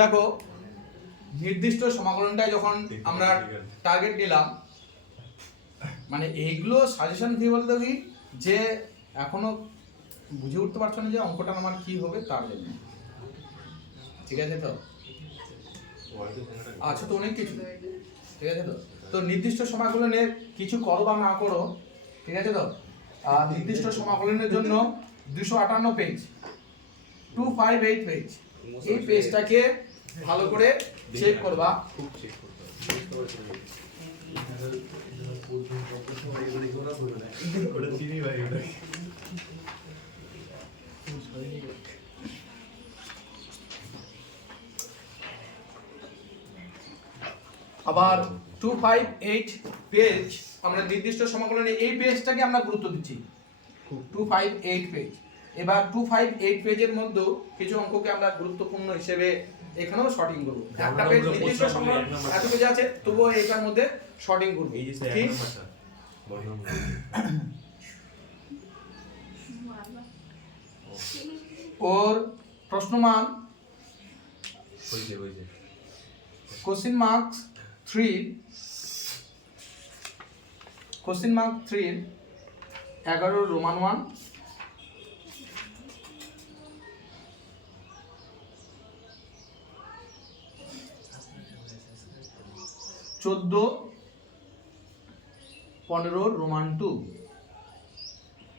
দেখো নির্দিষ্ট সমাকলনটায় যখন আমরা টার্গেট নিলাম, মানে এইগুলো সাজেশন কি বলতে কি যে এখনো বুঝে উঠতে পারছো না যে অঙ্কটা আমার কি হবে তার জন্য, ঠিক আছে? তো আচ্ছা, তো অনেক কিছু, ঠিক আছে? তো তো নির্দিষ্ট সমাকলনের কিছু করো বা না করো, ঠিক আছে? তো আর নির্দিষ্ট সমাকলনের জন্য 258 পেজ, 258 পেজ, এই পেজটাকে ভালো করে চেক করবা। আবার 258 পেজ আমরা নির্দিষ্ট সমাকলনে এই পেজটাকে আমরা গুরুত্ব দিচ্ছি, 258 পেজ। এবার 258 পেজের মধ্যে কিছু অঙ্ককে আমরা গুরুত্বপূর্ণ হিসেবে এখানেও শর্টিং করব। একটা পেজ নির্দিষ্ট সমাকলন এত পেজ আছে, তবুও এটার মধ্যে শর্টিং করব। ঠিক ওর প্রশ্নমান question marks 3, question mark 3 11 roman 1, চোদ্দ 15 রোমান 2।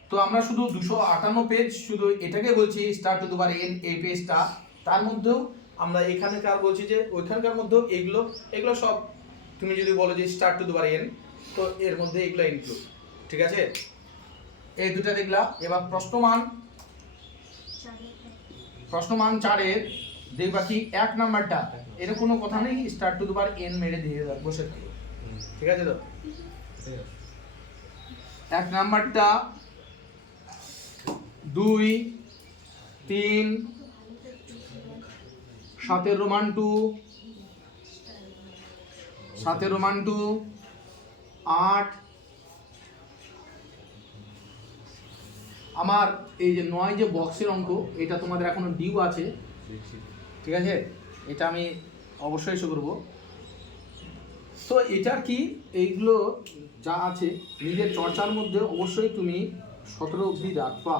তো আমরা শুধু 258 পেজ শুধু এটাকে বলছি star to the power n, এই পেজটা। তার মধ্যেও আমরা এখানকার বলছি যে ওইখানকার মধ্যেও এগুলো সব তুমি যদি বলো যে star to the power n, তো এর মধ্যে এগুলো ইনক্লুড, ঠিক আছে? এই দুটো দেখলাম। এবার প্রশ্নমান 4 এর দেখবা কি 1 নাম্বারটা এর কোনো কথা নেই, star to the power n মেরে দিয়ে বসে থাকো, ঠিক আছে? তো 1 নাম্বারটা 2 3 7 রোমান 2, 7 রোমান 2 8। আমার এই যে 9 যে বক্সের অঙ্ক, এটা তোমাদের এখনো ডিউ আছে, ঠিক আছে? এটা আমি অবশ্যই শো করব। তো এটার কি এইগুলো যা আছে নিজের চর্চার মধ্যে অবশ্যই তুমি 17 অবধি রাখবা,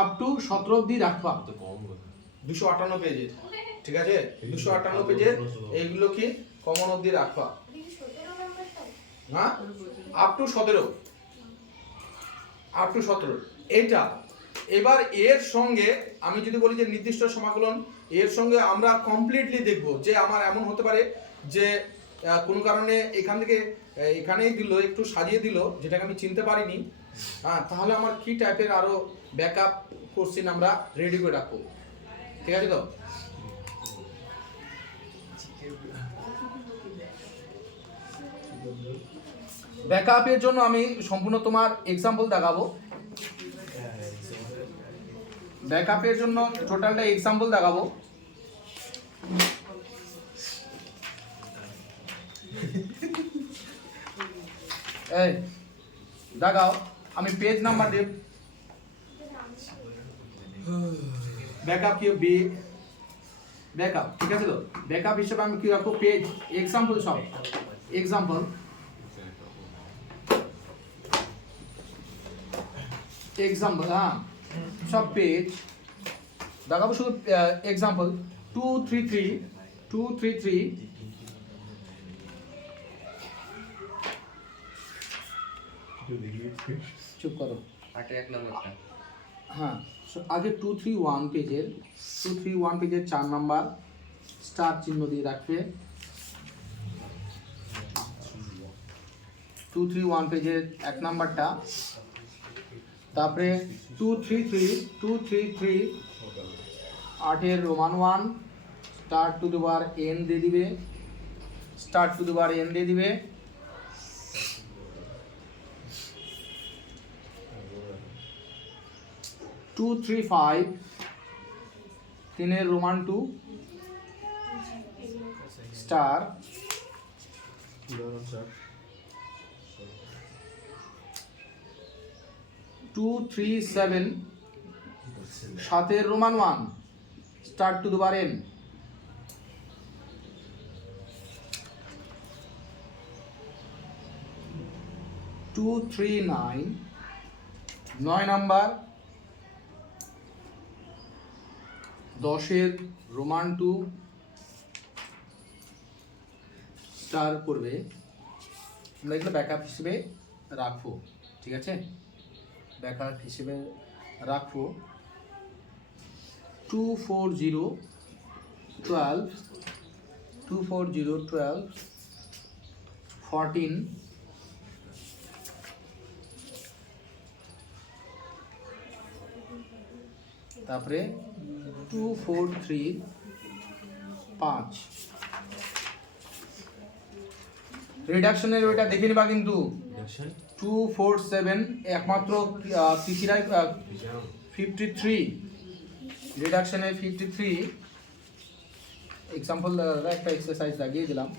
আপ টু 17 অবধি রাখবা। 258 পেজে, ঠিক আছে? 258 পেজে এইগুলো কি কমন অবধি রাখবা, হ্যাঁ? আপ টু 17, আপ টু 17 এইটা। এবার এর সঙ্গে আমি যদি বলি যে নির্দিষ্ট সমাকলন, এর সঙ্গে আমরা কমপ্লিটলি দেখব যে আমার এমন হতে পারে যে কোনো কারণে এখান থেকে এখানেই দিল, একটু সাজিয়ে দিল যেটাকে আমি চিনতে পারিনি, হ্যাঁ, তাহলে আমার কি টাইপের আরো ব্যাকআপ কোশ্চেন আমরা রেডি করে রাখবো, ঠিক আছে? তো ব্যাকআপের জন্য আমি সম্পূর্ণ তোমার এক্সাম্পল দেখাবো। ব্যাকআপের জন্য টোটালটা এক্সাম্পল দেখাবো। এই দেখাও, আমি পেজ নাম্বার দেব। ব্যাকআপ কি বি ব্যাকআপ, ঠিক আছে? তো ব্যাকআপ হিসেবে আমি কি রাখবো? পেজ এক্সাম্পল, সব এক্সাম্পল, এক্সাম্পল, হ্যাঁ, সব পেজ দেখাবো। শুধু এক্সাম্পল 233 233 চুপ করো, আটে 1 নম্বরটা, হ্যাঁ। আগে 231 পেজের 4 নাম্বার স্টার চিহ্ন দিয়ে রাখবে। 231 পেজের 1 নাম্বারটা। তারপরে 233 8 roman 1 star to the power n দিয়ে দিবে, star to the power n দিয়ে দিবে। 235 3 roman 2 star 237 7 roman 1 star to the power n 239 9 number 10-এর রোমান 2 স্টার করবে, আমরা এগুলো ব্যাকআপ হিসেবে রাখবো, ঠিক আছে, ব্যাকআপ হিসেবে রাখবো। 24012 14 তারপরে 243 5 রিডাকশনের ওইটা দেখে নিবা কিন্তু 247 একমাত্র কৃষিরাই 53 রিডাকশনে 53 এক্সাম্পল একটা এক্সারসাইজ লাগিয়ে দিলাম।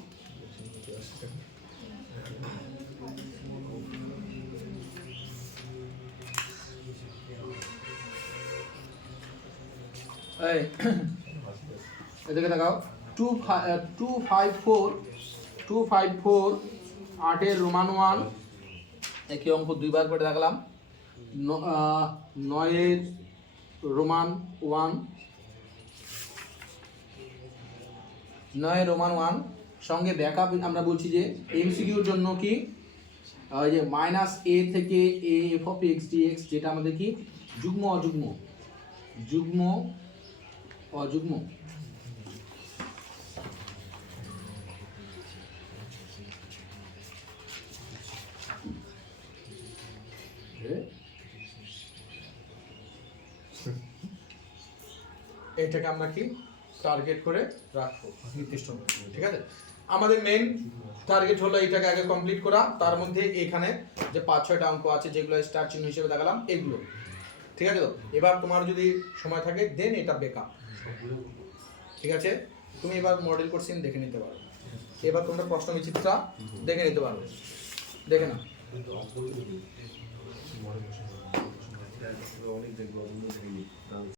এদিকে দেখাও 254 8-এর রোমান 1 একই অঙ্ক দুইবার করে দেখালাম। 9-এর রোমান 1 9-এর রোমান 1 সঙ্গে ব্যাকআপ আমরা বলছি যে এমসিকিউর জন্য কি ওই যে -a থেকে a f of x dx যেটা আমাদের কি যুগ্ম অযুগ্ম যুগ্ম অযুগ্ম এটাকে আমরা কি টার্গেট করে রাখবো নির্দিষ্ট, ঠিক আছে। আমাদের মেইন টার্গেট হলো এটাকে আগে কমপ্লিট করা, তার মধ্যে এখানে যে 5-6টা অঙ্ক আছে যেগুলো স্টার চিহ্ন হিসেবে দেখালাম এগুলো, ঠিক আছে। তো এবার তোমার যদি সময় থাকে দেন এটা বেকআপ, ঠিক আছে। তুমি এবার মডেল কোশ্চেন দেখে নিতে পারো, এবার তোমরা প্রশ্ন বিচিত্রা দেখে নিতে পারো, দেখে না।